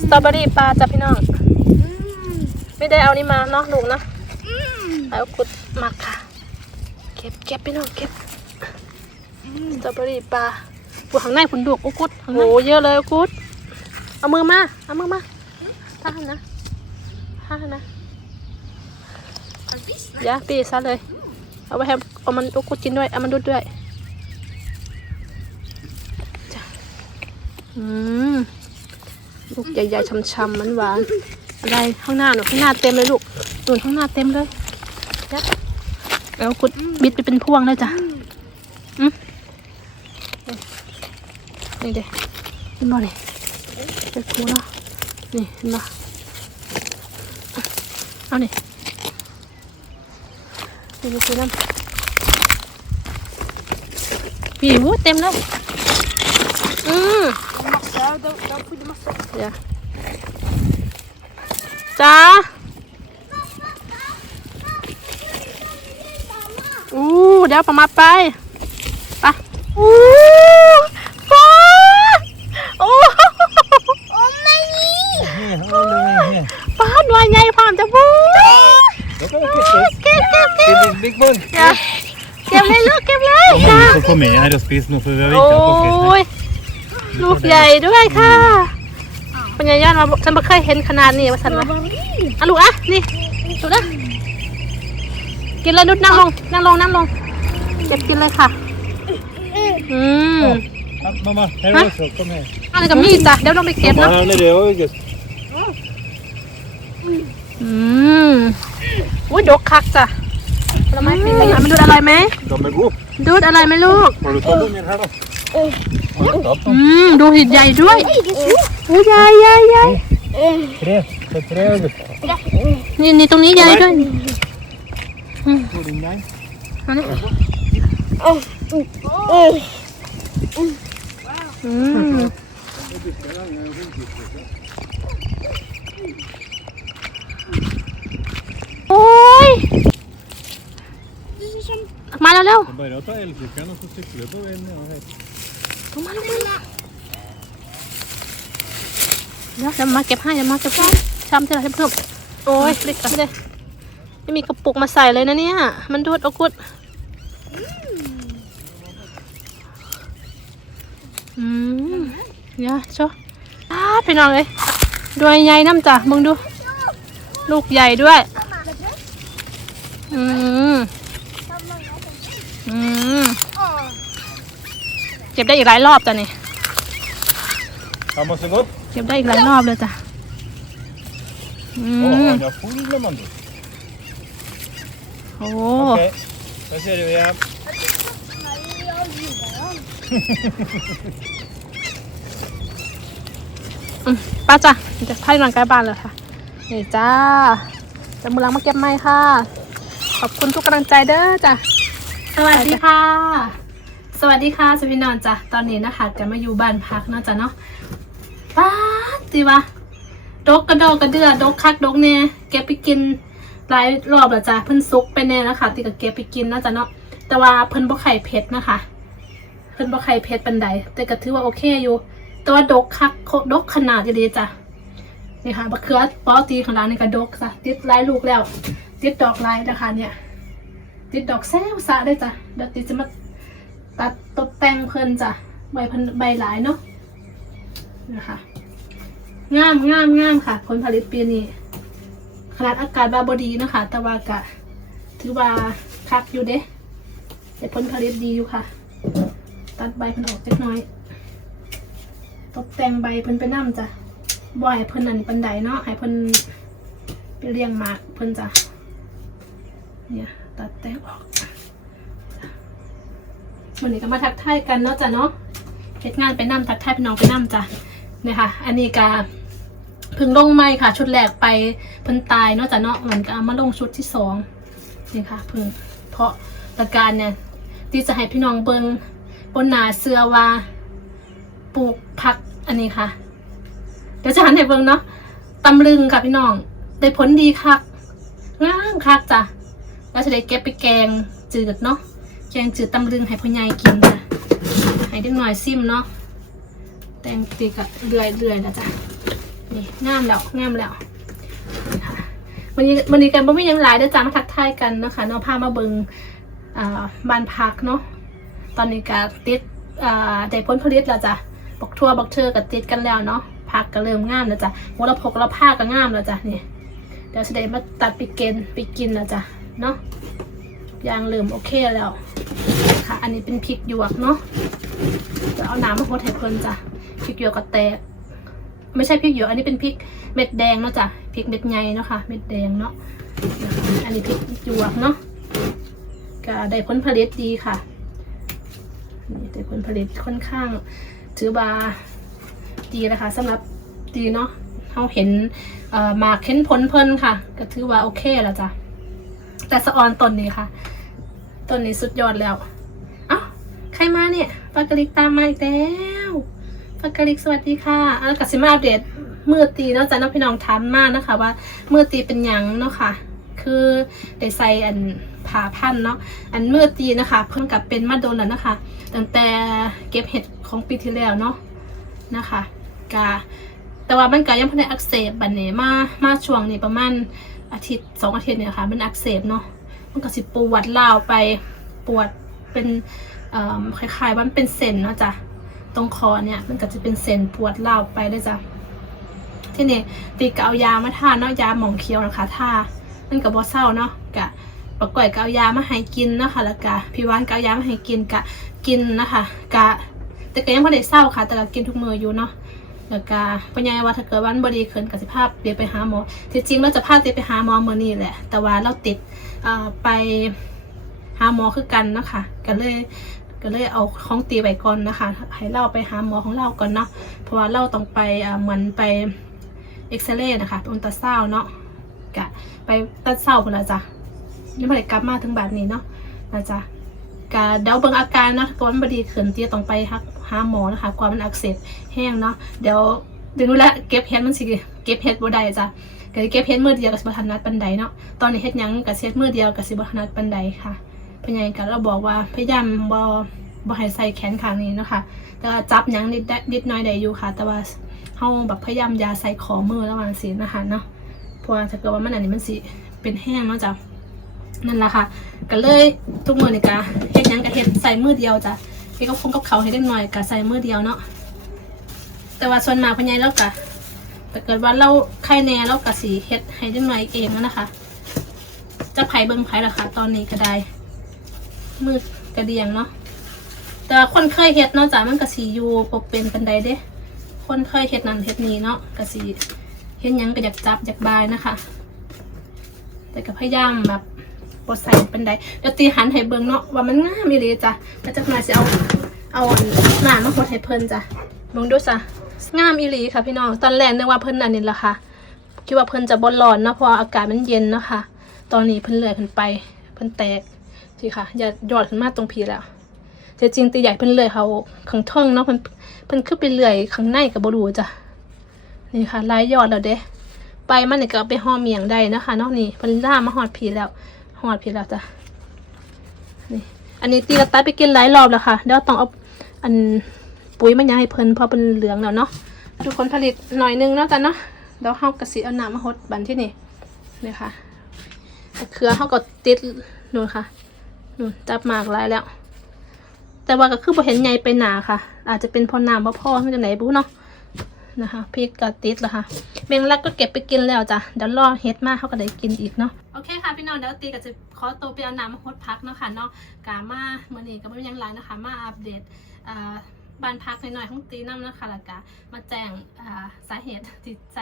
สตรอเบอรี่ปลาจ้ะพี่น้อง ไม่ได้เอานี่มาเนาะลูกเนาะเอากุดมาค่ะ เก็บเก็บพี่น้องเก็บสตรอเบอรี่ปลาปวดข้างในคุณดูกอุกุดโอ้โหเยอะเลยอุกุดเอามือมา เอามือมาท่านะท่านะ อย่าปีซะเลย เอาไปให้เอามันอุกุดกินด้วย เอามันดูดด้วยอืมลูกใหญ่ๆช้ำๆมันหวานอะไรข้างหน้าหนูข้างหน้าเต็มเลยลูกหนุนข้างหน้าเต็มเลยยัดแล้วคุดบิดไปเป็นพวงเลยจ้ะอืมนี่เด็เห็นบ่เนี่ยเป็นคูเนาะนี่เห็นบ่เอานี่ พี่ดูน้ำปีวูเต็มเลยอืมเดี๋ยวจ้าอู้เดี๋ยวประมาไปไปอู้ฟ้าโอ้ Här, håll den här. ฟ้าหน่วยใหญ่พร้อมจะพูด Då kan vi kissa. เก็บเก็บเก็บ Till din big mun. เดี๋ยวเก็บเลยลูกเก็บเลย จ้า Så kom igen här och spis nu för vi har โอ้ inte haft ยลูกใหญ่ด้วยค่ะปัญญาย่านมาฉันไม่เคยเห็นขนาดนี้ว่าฉันนะอะลูกอะนี่ลูกนะกินเลยนุดนั่งลงนั่งลงนั่งลงเก็บกินเลยค่ะ อืม Mamma, här Hä? också. Kom här. อะไรกับมีดจ้ะเดี๋ยวลงไปเก็บ Mamma, เนาะ här nere i August. อืมอุ้ยดกคักจ้ะผลไม้ฟรีขนาดมันดูดอร่อยไหม De är goda. ดูดอร่อยไหมลูก Har du tagit ungen här då? Har du tagit อื dem? มดูหิดใหญ่ด้วยอู้ใหญ่ใหญ่ใหญ่ Tre. Det är tre August. นี่นี่ตรงนี้ใหญ่ด้วย Får din grej. เอานี่อืม โอ้ยมาแล้วเร็ว Jag börjar ta elcykeln och så cyklar du på vägen ner här. ๆมาเร็วมาเร็วเดี๋ยวเดี๋ยวมาเก็บให้เดี๋ยวมาเก็บให้ช้ำจะอะไรเพิ่มโอ้ยเล็กกันเลยไม่มีกระปุกมาใส่เลยนะเนี่ย มันดูดเอากุดอืมเนี่ยโชว์อ้าพี่น้องเลยด้วยใหญ่น้ำจ้ะมึงดู ลูกใหญ่ด้วย อืมอืม เก็บได้อีกหลายรอบจ้ะนี่ Han måste gå upp. เก็บได้อีกหลายรอบเลยจ้ะอืม Åh, jag får man då. โอ้ Okej. Där ser du igen. อืมป้าจ้ะจะให้นอนใกล้บ้านเลยค่ะ นี่จ้าจะมือหลังมาเก็บไม้ค่ะ ขอบคุณทุกกำลังใจเด้อจ้ะ สวัสดีค่ะ สวัสดีค่ะสวัสดีนอนจ้ะตอนนี้นะคะจะมาอยู่บ้านพักเนาะจ้ะเนาะป้าดตีวะดกกระดอกกระเดือดกคักดกแน่เก็บไปกินหลายรอบแล้วจ้ะเพิ่นซุกไปแน่นะคะตีกับเก็บไปกินเนาะจ้ะเนาะแต่ว่าเพิ่นบ่ไข่เผ็ดนะคะ เพิ่นบ่ไข่เผ็ดปันใดแต่ก็ถือว่าโอเคอยู่ แต่ว่าดกคักดกขนาดดีจ้ะนี่ค่ะมะเขือปอตีของร้านนี่ก็ดกจ้ะติดหลายลูกแล้ว ติดดอกลายนะคะเนี่ย ติดดอกแซวซะได้จ้ะเดี๋ยวติดจะมา ตัดตกแต่งเพลินจ้ะใบพิ่นใบหลายเนาะนะคะงามงามงามค่ะ ผลผลิตปีนี้ขนาดอากาศบาบดีนะคะ แต่ว่ากะถือว่าคักอยู่เด้แต่ผลผลิตดีอยู่ค่ะ ตัดใบพิ่นออกเล็กน้อย ตกแต่งใบเพิ่นไปน้ำจ้ะบ่ให้เพิ่นอันปันไดเนาะให้เพิ่นไปเลี้ยงมากเพิ่นจ้ะเนี่ยตัดแต่งออก วันนี้ก็มาทักทายกันเนาะจ้ะเนาะเฮ็ดงานไปน้ำทักทายพี่น้องไปน้ำจ้ะเนี่ยค่ะ อันนี้ก็พิ่งลงไม้ค่ะ ชุดแรกไปเพิ่นตายเนาะจ้ะเนาะเหมันก็เอามาลงชุดที่สองนี่ค่ะพิ่งเพราะตะการเนี่ยที่จะให้พี่น้องเบิงบนหนาเสื้อว่าปลูกผักอันนี้ค่ะ เดี๋ยวจะหันให้เบิงเนาะตำลึงค่ะพี่น้อง ได้ผลดีคักงามคักจ้ะเราจะได้เก็บไปแกงจืดเนาะ กงจืดตำลึงให้พ่อใหญ่กินจ้ะให้เด็กหน่อยซิมเนาะแตงตีกะเรื่อยเรื่อยๆนะจ๊ะนี่งามแล้วงามแล้ววันนี้วันนี้กันบ่มียังหลายเด้อจ้ามาทักทายกันเนาะคะเนาะพามาเบิงอ่าบ้านพักเนาะตอนนี้ก็ติดอ่าได้ผลผลิตแล้วจ้ะบักทั่วบักเธอก็ติดกันแล้วเนาะพักก็เริ่มงามแล้วจ้ะหัวละพกละผ้าก็งามแล้วจ้ะนี่เดี๋ยวจะได้มาตัดไปเกณฑ์ไปกินแล้วจ้ะเนาะ ยางเริ่มโอเคแล้วค่ะ อันนี้เป็นพริกหยวกเนาะจะเอาน้ำมาโคตให้เพิ่นจ้ะพริกหยวกก็แตกไม่ใช่พริกหยวกอันนี้เป็นพริกเม็ดแดงเนาะจ้ะพริกเม็ดใหญ่เนาะค่ะเม็ดแดงเนาะอันนี้พริกหยวกเนาะก็ได้ผลผลิตดีค่ะนี่ได้ผลผลิตค่อนข้างถือว่าดีนะคะสำหรับดีเนาะเราเห็นหมากเข็นผลเพลินค่ะ ก็ถือว่าโอเคแล้วจ้ะแต่สะออนตนนี้ค่ะ ต้นนี้สุดยอดแล้ว เอ้า ใครมาเนี่ยปากกะลิกตามมาอีกแล้วปากกะลิกสวัสดีค่ะแล้วก็สิมาอัปเดตมือตีเนาะจ้ะน้องพี่น้องถามมากนะคะ ว่ามือตีเป็นหยังเนาะค่ะ คือได้ใส่อันผ่าพันเนาะ อันมือตีนะคะ เพิ่นกับเป็นมาโดนแล้วนะคะ ตั้งแต่เก็บเห็ดของปีที่แล้วเนาะนะคะกาแต่ว่ามันก็ยังพันในอักเสบบันี้มามาช่วงนี้ประมาณอาทิตย์สองอาทิตย์เนี่ยค่ะ มันอักเสบเนาะ มันก็สิปวดลาวไปปวดเป็นคล้ายๆว่ามันเป็นเส้นเนาะจ้ะตรงคอเนี่ยมันก็จะเป็นเส้นปวดลาวไปเลยจ้ะที่นี่ตีก็เอายามาทาเนาะยาหมองเคี้ยวนะคะทามันก็บ่เศร้าเนาะกะปะก่อยก็เอายามาให้กินเนาะคะแล้วก็พี่วานก็เอายามาให้กินกะกินนะคะกะแต่ก็ยังไม่ได้เศร้าค่ะ แต่ก็กินทุกมืออยู่เนาะ แล้วก็ปัญญาว่าถ้าเกิดวันบดีขึ้นกับสิภาพเดี๋ยไปหาหมอที่จริงเราจะพาเดี๋ยไปหาหมอเมื่อนี้แหละ แต่ว่าเราติดไปหาหมอคือกันนะคะก็เลยก็เลยเอาของตีไว้ก่อนนะคะ ให้เราไปหาหมอของเราก่อนเนาะเพราะว่าเราต้องไปเหมือนไปเอ็กซเรย์นะคะอุลตราซาวเนาะกะไปตัดเศร้าพุ่นละจ้ะยังไม่ได้กลับมาถึงแบบนี้เนาะนะจ๊ะกเดาเบิ่งอาการนะก่อนบดีขึ้นเตียต้องไปหา หาหมอนะคะกว่ามันอักเสบแห้งเนาะเดี๋ยวเดี๋ยวนู้นละเก็บเห็ดมันสิเก็บเห็ดบ่ได้จ้ะก็เก็บเห็ดมือเดียวกับสิบ่ทันนัดปันใดเนาะตอนนี้เฮ็ดหยังกับเฮ็ดมือเดียวกับสิบ่ทันนัดปันใดค่ะพยายามกันเราบอกว่าพยายามบ่บ่ให้ใส่แขนข้างนี้เนาะค่ะแต่ว่าจับหยังนิดได้นิดน้อยได้อยู่ค่ะ แต่ว่าเฮาแบบพยายามอย่าใส่ขอมือระหว่างสีนะคะเนาะเพราะว่าถ้าเกิดว่ามันอันนี้มันสิเป็นแห้งเนาะจ้ะนั่นแหละค่ะ ก็เลยทุกมือนี่กะเฮ็ดหยังกะเฮ็ดใส่มือเดียวจ้ะ พี่ก็คงกับเขาให้ได้หน่อยกะใส่มือเดียวเนาะแต่ว่าส่วนมากพญายเรากะแต่เกิดว่าเราไข่แน่เรากะสีเฮ็ดให้ได้หน่อยเองแล้วนะคะจะไผ่เบิ่งไผล่ะค่ะตอนนี้ก็ได้มือกระเดียงเนาะแต่คนเคยเฮ็ดเนาะจ้ะมันกะสีอยู่ปกเป็นปันใดเด้ คนเคยเฮ็ดนั่นเฮ็ดนี่เนาะกะสีเฮ็ดยังก็อยากจับอยากบายนะคะ แต่ก็พยายามแบบ บดใส่เป็นไดเดี๋ยวตีหันให้เบิ่งเนาะว่ามันงามอีหลีจ้ะแล้วจากนั้นสิเอาเอาอันหน้ามาหดให้เพิ่นจ้ะเบิ่งดูจ้ะงามอีหลีค่ะพี่น้องตอนแรกนึกว่าเพิ่นอันนี้ล่ะค่ะคิดว่าเพิ่นจะบ่ร้อนเนาะเพราะอากาศมันเย็นเนาะค่ะ ตอนนี้เพิ่นเลื่อยเพิ่นไปเพิ่นแตกสิค่ะอย่ายอดขึ้นมาตรงพีแล้วแต่จริงตีใหญ่เพิ่นเลื่อยเขาข้างท่องเนาะเพิ่นเพิ่นคือไปเลื่อยข้างในก็บ่รู้จ้ะนี่ค่ะลายยอดแล้วเด้ไปมันนี่ก็เอาไปห่อเมียงได้นะคะนาะนี่เพิ่นล่ามาหอดผีแล้ว หอดผีแล้วจ้ะนี่อันนี้ตีกระตัดไปกินหลายรอบแล้วค่ะ เดี๋ยวต้องเอาอันปุ๋ยมันยังให้เพิ่นเพอเป็นเหลืองแล้วเนาะทุกคนผลิตหน่อยนึงเนาะจ้ะเนาะเดี๋ยวเฮากระสีเอาน้ำมาหดบันที่นี่นี่ค่ะเครือเฮาก็ติดนู่นค่ะนู่นจับหมากหลายแล้ว แต่ว่าก็คือบ่เห็นใหญ่ไปหนาค่ะ อาจจะเป็นเพอน้ำบ่พอมันจะไหนบุเนาะ นะคะพริกก็ติดแล้วค่ะเมงลักก็เก็บไปกินแล้วจ้ะเดี๋ยวรอเฮ็ดมากเขาก็ได้กินอีกเนาะโอเคค่ะพี่น้องเดี๋ยวตีก็จะขอตัวไปเอาน้ำมาฮดพักเนาะค่ะเนาะกามาเมื่อนี้ก็ไม่ยังไรนะคะ มาอัปเดตบ้านพักหน่อยๆของตีน้ำนะคะแล้วก็มาแจ้งสาเหตุที่ใจ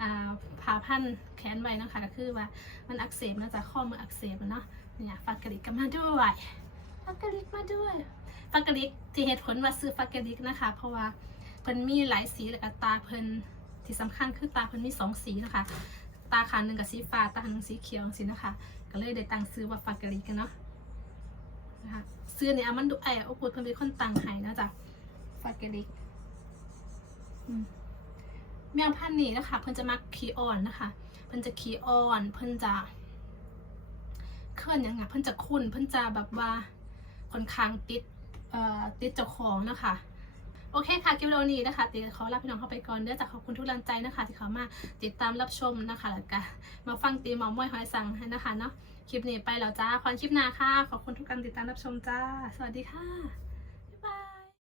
อ่าผ่าพันแขนไว้นะคะก็คือว่ามันอักเสบนาะจากข้อมืออักเสบเนาะเนี่ยฟากกะลิกก็มาด้วยฟากกะลิกมาด้วยฟากกะลิกที่เหตุผลว่าซื้อฟากกะลิกนะคะ เพราะว่า เพิ่นมีหลายสีแล้วก็ตาเพิ่นที่สำคัญคือตาเพิ่นมีสองสีนะคะ ตาขางหนึ่งกับสีฟ้าตาขางหนึ่งสีเขียวสีนะคะ ก็เลยได้ตั้งซื้อว่าฟากกะลิกันเนาะนะคะซื้อเนี่ยมันดูไอ้โอ้โหเพิ่นเป็นคนตั้งให้นะจ๊ะฟากกะลิกอืมแมวพันธุ์นี้นะคะ เพิ่นจะมักขี้อ่อนนะคะ เพิ่นจะขี้อ่อน เพิ่นจะเคลื่อนอย่างเงี้ยเพิ่นจะคุ้น เพิ่นจะแบบว่าค่อนข้างติดเอ่อติดเจ้าของนะคะ โอเคค่ะคลิปวิดีโอนี้นะคะติขอลาพี่น้องเข้าไปก่อนเด้อจากขอบคุณทุกกำลังใจนะคะ ที่เขามาติดตามรับชมนะคะแล้วก็มาฟังตีหมอมวยหอยสังนะคะเนาะคลิปนี้ไปแล้วจ้าคอนคลิปหน้าค่ะ ขอบคุณทุกการติดตามรับชมจ้า สวัสดีค่ะ